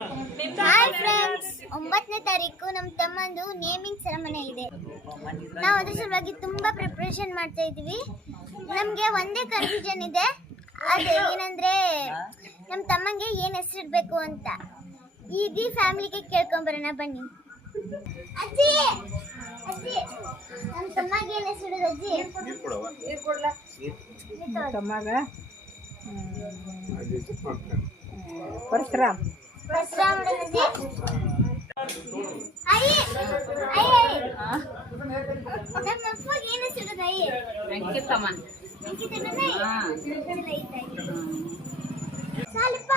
Hi friends, 9ನೇ ತಾರೀಕು ನಮ್ಮ ತಮ್ಮಂದು naming ceremony ಇದೆ. ನಾವು ಅದ್ರ ಸಲುವಾಗಿ ತುಂಬಾ ಪ್ರಿಪರೇಷನ್ ಮಾಡ್ತಾ ಇದೀವಿ. ನಮಗೆ ಒಂದೇ ಕನ್ಫ್ಯೂಷನ್ ಇದೆ, ಅದು ಏನಂದ್ರೆ ನಮ್ಮ ತಮ್ಮಂಗೆ ಏನು ಹೆಸರಿಡಬೇಕು ಅಂತ. ಇಡೀ ಫ್ಯಾಮಿಲಿಗೆ ಕೇಳ್ಕೊಂಬರೋಣ ಬನ್ನಿ. ಅಜ್ಜಿ ಅಜ್ಜಿ, ನಮ್ಮ ತಮ್ಮಗೆ ಏನು ಹೆಸರಿಡೋದು ಅಜ್ಜಿ? ತಮ್ಮಗ ಪರಶುರಾಮ್. ಪರಶುರಾಮ್ ಅಜ್ಜಿ. ಅಯ್ಯ ಅಯ್ಯ, ನಮ್ಮ ಅಪ್ಪಗೆ ಏನು ಹೆಸರಿಡೋದು ಅಯ್ಯ? ವೆಂಕಟಮ್ಮ. ವೆಂಕಟಣ್ಣನ ಸಾಲಪ್ಪ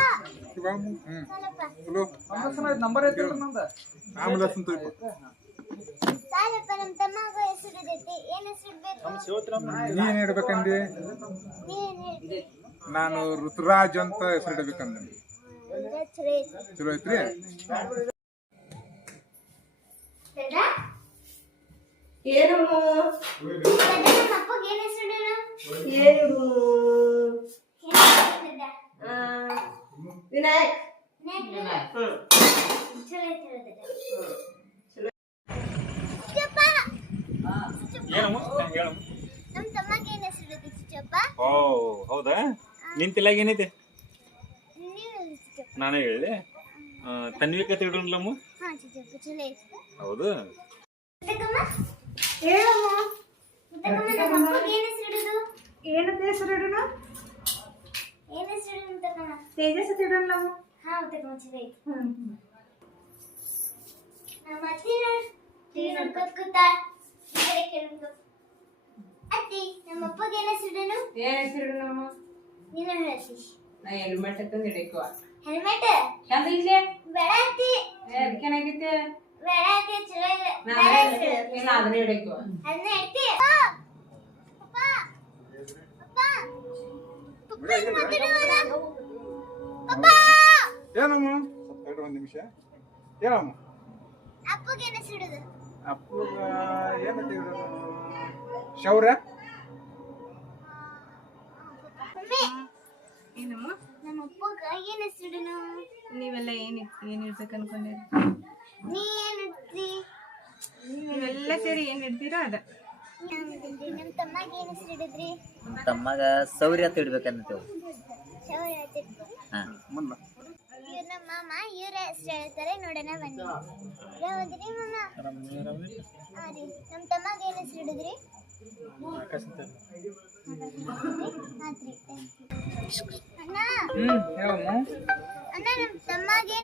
ನಂಬರ್ ಐತಿ ನಂದ ಆಮೇಲೆ ಸಾಲಪ್ಪ. ನಮ್ಮ ತಮ್ಮಗ ಹೆಸರಿಡೈತಿ, ಏನು ಹೆಸರಿಡಬೇಕು? ನೀನ್ ಇಡ್ಬೇಕಂದಿ? ನಾನು ಋತುರಾಜ್ ಅಂತ ಹೆಸರಿಡಬೇಕಂದ. ಚಲೋ ಐತ್ರಿ. ಏನಮ್ಮ ನಮ್ಮ ಅಪ್ಪಗೆ ಏನು ಹೆಸರಿಡೋಣ? ಏನು ವಿನಾಯಕ್. ನಮ್ಮ ತಮ್ಮಗೆ ಏನು ಹೆಸರಿಡೈತಿ ಚಿಚ್ಚಪ್ಪ? ಓ ಹೌದಾ, ನಿನ್ ತಲೆಯಾಗ ಏನೈತೆ? ನೀವು ಚಿಚ್ಚಪ್ಪ. ನಾನೇ ಹೇಳಿ ತನ್ವಿಕತೆ ಇಡೋಣಲ್ಲಮ್ಮ. ಹಾ ಚಿಚ್ಚಪ್ಪ, ಚಲೋ ಐತಿ. ಹೌದು. ಮುತ್ತಕ್ಕಮ್ಮ ಹೇಳಮ್ಮ. ಮುತ್ತಕ್ಕಮ್ಮ, ನಮ್ಮ ಅಪ್ಪಗೆ ಏನು ಹೆಸರಿಡೋದು? ಏನಂತ ಹೆಸರಿಡೋಣ? ಏನು ಹೆಸರಿಡೋದು ಮುತ್ತಕ್ಕಮ್ಮ? ತೇಜಸ್ ಅಂತ ಇಡೋಣ ನಾವು. ಹಾ ಮುತ್ತಕ್ಕಮ್ಮ, ಚಲೋ ಐತಿ. ನಮ್ಮ ಅತ್ತಿ ಟಿವಿ ನೋಡ್ಕೊತ ಕೂತಾಳ. ಈ ಕಡೆ ಕೇಳ್ಬೇಕು. ಅತ್ತಿ, ನಮ್ಮ ಅಪ್ಪಗೆ ಏನು ಹೆಸರಿಡೋಣ? ಏನ್ ಹೆಸರಿಡೋಣ? ನೀನು ಹೇಳ್ತಿ. ನಾ ಹೆಲ್ಮೆಟ್ ತಂದು ಹಿಡಿಕೋ. ಹೆಲ್ಮೆಟ್ ಚಂದ ಇಲ್ಲೆ ಬೇಡ ಅತ್ತಿ. ಅದಕ್ಕೇನಾಗೈತೆ? ಬೇಡ ಅತ್ತಿ, ಚಲೋ ಇಲ್ಲ. ನಾ ಬೇಡ ಹೆಸರು. ಇಲ್ಲ ಅದನ್ನ ಹಿಡಿಕೋ. ಅದನ್ನ ಹೇಳ್ತಿ. ಪಪ್ಪ ಪಪ್ಪ ಪಪ್ಪ ಮಾತಾಡುವಲ್ಲ. ಪಪ್ಪ ಏನಮ್ಮ? ಸ್ವಲ್ಪ ಒಂದು ನಿಮಿಷ ಹೇಳಮ್ಮ. ಅಪ್ಪಗೆ ಏನು ಹೆಸರಿಡೋದು? ಅಪ್ಪ ಏನಂತ ಶೌರ್ಯ. ಮಮ್ಮಿ, ಏನಮ್ಮ? ನಮ್ಮ ಅಪ್ಪಗ ಏನು ಹೆಸರಿಡೋಣ? ನೀವೆಲ್ಲ ಏನ್ ಇಡ್ಬೇಕು ಅನ್ಕೊಂಡಿರಿ? ನೀ ಏನು ಇಡ್ತಿ? ನೀವೆಲ್ಲ ಸೇರಿ ಏನ್ ಇಡ್ತೀರಾ ಅದ. ನಮ್ಮ ತಮ್ಮಗೆ ಏನು ಹೆಸರಿಡಿದ್ರಿ? ತಮ್ಮಗ ಸೌರ್ಯ ಅಂತ ಇಡ್ಬೇಕಂತೇವು. ಶೌರ್ಯ ಇಡ್ತಿ. ಮುನ್ನ ಇವ್ರ ನಮ್ಮ ಮಾಮ, ಇವ್ರ ಹೆಸರು ಹೇಳ್ತಾರೆ, ನೋಡೋಣ ಬನ್ನಿ. ಯಾವ್ದ್ರಿ ಮಾಮ? ಹಾ ರೀ. ನಮ್ಮ ತಮ್ಮಗೆ ಏನು ಹೆಸರಿಡಿದ್ರಿ? ಅಣ್ಣ ಹೇಳಮ್ಮ. ಅಣ್ಣ, ನಮ್ಮ ತಮ್ಮಗೆ